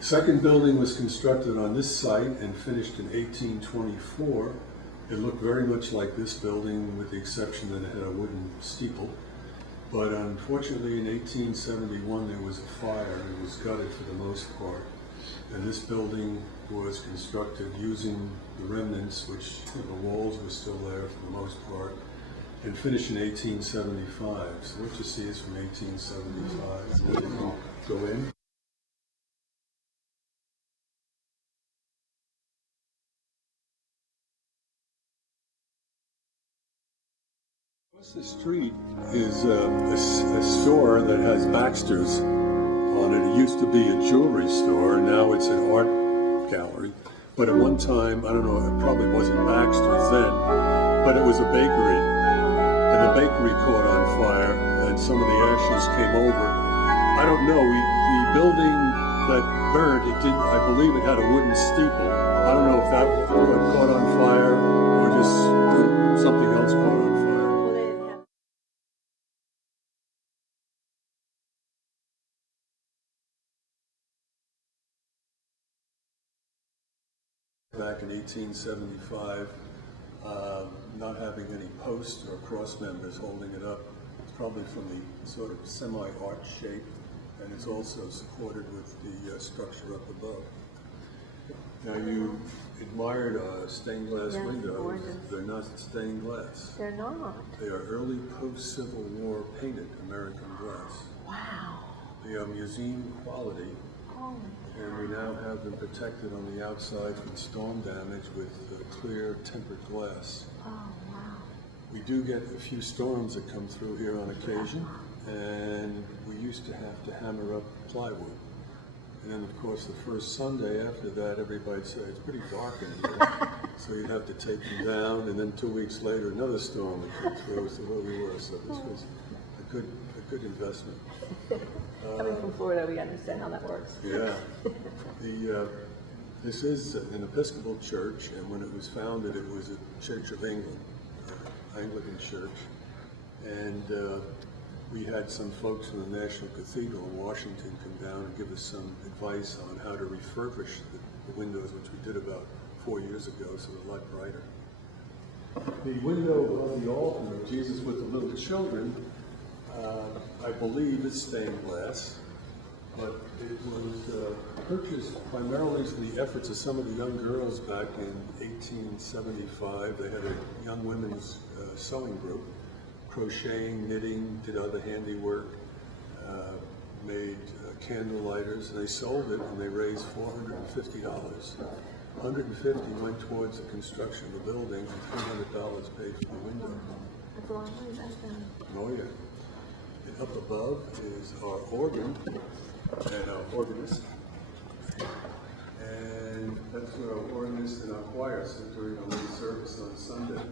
Second building was constructed on this site and finished in 1824. It looked very much like this building with the exception that it had a wooden steeple. But unfortunately in 1871 there was a fire. It was gutted for the most part. And this building was constructed using the remnants, which the walls were still there for the most part, and finished in 1875. So what you see is from 1875. So you can go in. Across the street is a store that has Baxter's on it. It used to be a jewelry store, and now it's an art gallery. But at one time, I don't know, it probably wasn't Baxter's then, but it was a bakery. And the bakery caught on fire, and some of the ashes came over. I don't know, the building that burned, I believe it had a wooden steeple. I don't know if that caught on fire or just something else caught on fire. Back in 1875, not having any posts or cross members holding it up. It's probably from the sort of semi-arch shape, and it's also supported with the structure up above. Now you admired stained glass windows. Gorgeous. They're not stained glass. They're not. They are early post-Civil War painted American glass. Wow. They are museum quality. Oh, And we now have them protected on the outside from storm damage with clear tempered glass. oh wow. We do get a few storms that come through here on occasion, and we used to have to hammer up plywood. And then of course the first Sunday after that, everybody'd say, it's pretty dark in here. So you'd have to take them down, and then 2 weeks later another storm would come through. So where we were, so this was a good investment. Coming from Florida, we understand how that works. Yeah. This is an Episcopal church, and when it was founded, it was a Church of England, Anglican church. And we had some folks from the National Cathedral in Washington come down and give us some advice on how to refurbish the windows, which we did about 4 years ago, so they're a lot brighter. The window above the altar of Jesus with the little children, I believe is stained glass, but it was purchased primarily through the efforts of some of the young girls back in 1875. They had a young women's sewing group, crocheting, knitting, did other handiwork, made candle lighters, and they sold it, and they raised $450. $150 went towards the construction of the building, and $300 paid for the window. That's a lot of money back then. Oh yeah. And up above is our organ and our organist. And that's where our organist and our choir sit during our main service on Sunday.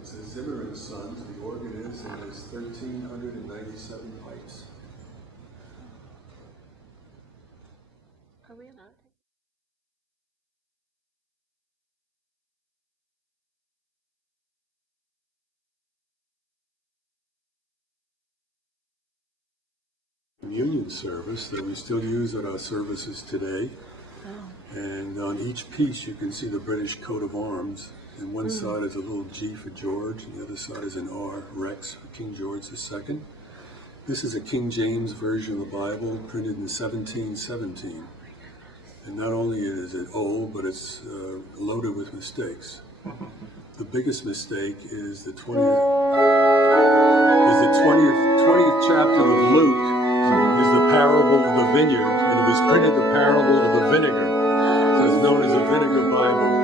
It's a Zimmer and Sons, the organ is, and there's 1,397 pipes. Are we allowed to? Communion service that we still use at our services today. Oh. And on each piece you can see the British coat of arms. And one side is a little G for George, and the other side is an R, Rex, for King George II. This is a King James version of the Bible, printed in 1717. And not only is it old, but it's loaded with mistakes. The biggest mistake is the 20th chapter of Luke is the parable of the vineyard, and it was printed the parable of the vinegar. So it's known as a vinegar Bible.